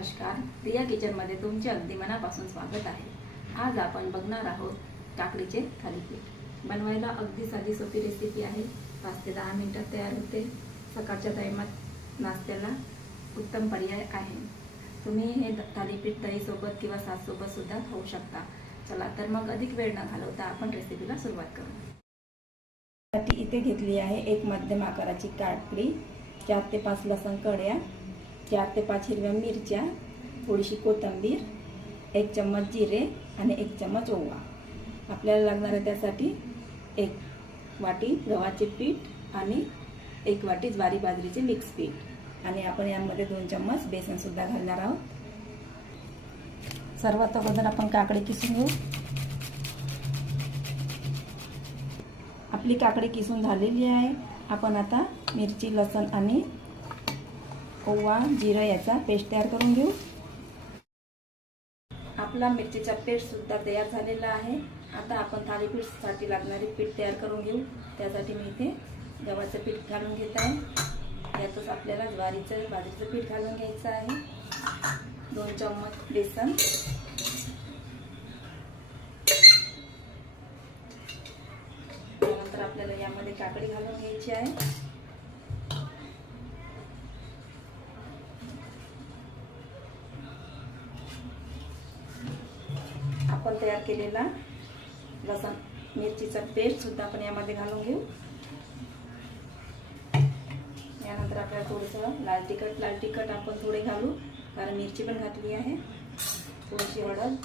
नमस्कार, रिया किचनमध्ये तुमचे अगदी मनापासून स्वागत आहे। आज आपण बघणार आहोत काकडीचे थालीपीठ। बनवायला अगदी साधी सोपी रेसिपी आहे। 5 ते 10 मिनिटात तयार होते। सकाळच्या टाइमात नाश्त्याला उत्तम पर्याय आहे। तुम्ही हे थालीपीठ दहीसोबत किंवा साससोबत सुद्धा खाऊ शकता। चला तर मग अधिक वेळ न घालवता आपण रेसिपीला सुरुवात करू। साठी इथे घेतली आहे एक मध्यम आकाराची काकडी, 4 ते 5 लसूण कड्या, 4 ते 5 हिरव्या मिरच्या, थोडीशी कोथिंबीर, 1 चम्मच जिरे आणि 1 चम्मच ओवा। आपल्याला लागणार आहे त्यासाठी 1 वाटी गव्हाचे पीठ आणि 1 वाटी ज्वारी बाजरीचे मिक्स पीठ आणि आपण यामध्ये 2 चम्मच बेसन सुद्धा घालणार आहोत। सर्वात अगोदर आपण काकडी किसून घेऊ। आपली काकडी किसून झालेली आहे। आपण आता मिरची, लसूण आणि ओवा, जिरा याचा पेस्ट तयार करून घेऊ। आपला मिरचीचा पेस्ट सुद्धा तयार झालेला आहे। आता आपण थालीपीठसाठी लागणारे पीठ तयार करून घेऊ। त्यासाठी मी इथे गव्हाचं पीठ घालून घेत आहे। यातच आपल्याला ज्वारीचं बाजरीचं पीठ घालून घ्यायचं आहे। 2 चम्मच बेसन, त्यानंतर आपल्याला यामध्ये काकडी घालून घ्यायची आहे। आपण तयार केलेला लसूण मिरचीचा पेस्ट सुद्धा आपण यामध्ये घालून घेऊ। यानंतर आपल्याला थोडंसं लाल तिखट आपण थोडे घालू, कारण मिरची पण घातली आहे। थोडीशी हळद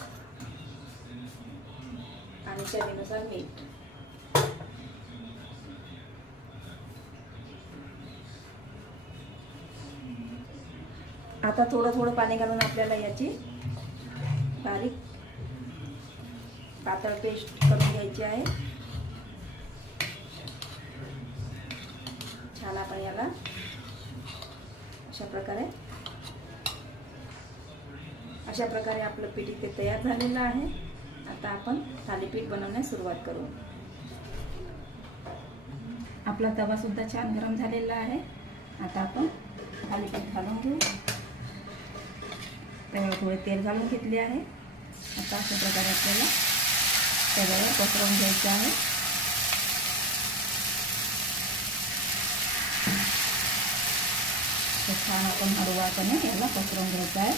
आणि चवीनुसार मीठ। आता थोडं पाणी घालून आपल्याला याची बारीक पातळ पेस्ट करून घ्यायची आहे। छान आपण याला अशा प्रकारे आपलं पीठ इथे तयार झालेलं आहे। आता आपण थालीपीठ बनवण्यास सुरुवात करू। आपला तवा सुद्धा छान गरम झालेला आहे। आता आपण थालीपीठ घालून घेऊ। त्यावर थोडे तेल घालून घेतले आहे। आता अशा प्रकारे आपल्याला त्यावर पसरवून घ्यायचं आहे। छान आपण हळूवारपणे याला पसरवून घ्यायचं आहे।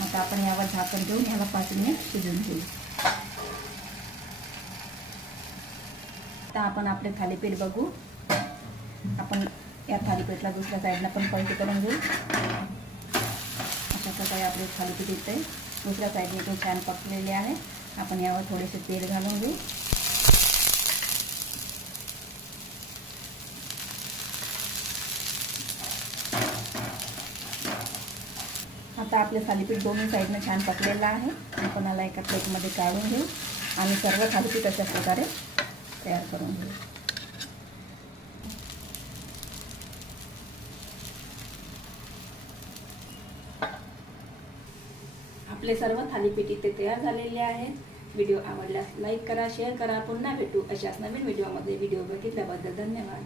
आता आपण यावर झाकण देऊन याला 5 मिनिट शिजवून घेऊ। आता आपण आपले थालीपीठ बघू। आपण या थालीपीठला दुसऱ्या साईडला पण पलटी करून घेऊ। अशा प्रकारे आपले थालीपीठ इथे दुसऱ्या साईडने ते छान पकलेले आहे। आपण यावर थोडेसे तेल घालून घेऊ। आता आपले थालीपीठ दोन्ही साईडने छान पकलेलं आहे। आपण याला एका प्लेटमध्ये काढून घेऊ आणि सर्व थालीपीठ अशा प्रकारे तयार करून घेऊ। आपले सर्व थालीपीठ इथे तयार झालेले आहेत। व्हिडिओ आवडल्यास लाईक करा, शेअर करा। पुन्हा भेटू अशाच नवीन व्हिडिओमध्ये। व्हिडिओ बघितल्याबद्दल धन्यवाद।